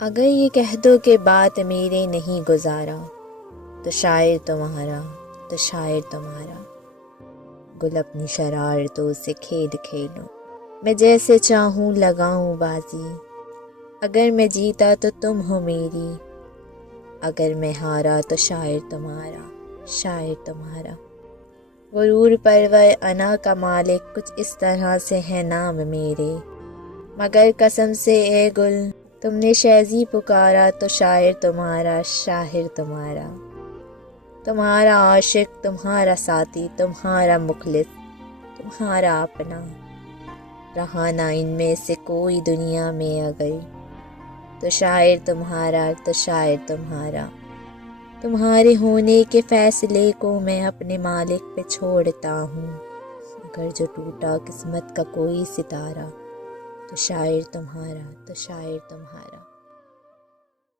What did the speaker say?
اگر یہ کہہ دو کہ بات میرے نہیں گزارا، تو شاعر تمہارا، تو شاعر تمہارا۔ گل اپنی شرارتوں سے کھیل کھیلوں، میں جیسے چاہوں لگاؤں بازی۔ اگر میں جیتا تو تم ہو میری، اگر میں ہارا تو شاعر تمہارا، شاعر تمہارا۔ غرور پرور انا کا مالک کچھ اس طرح سے ہے نام میرے، مگر قسم سے اے گل تم نے شیزی پکارا تو شاعر تمہارا، شاعر تمہارا۔ تمہارا عاشق، تمہارا ساتھی، تمہارا مخلص، تمہارا اپنا، رہا نہ ان میں سے کوئی دنیا میں اگر، تو شاعر تمہارا، تو شاعر تمہارا۔ تمہارے ہونے کے فیصلے کو میں اپنے مالک پہ چھوڑتا ہوں، اگر جو ٹوٹا قسمت کا کوئی ستارہ، تو شاعر تمہارا، تو شاعر تمہارا۔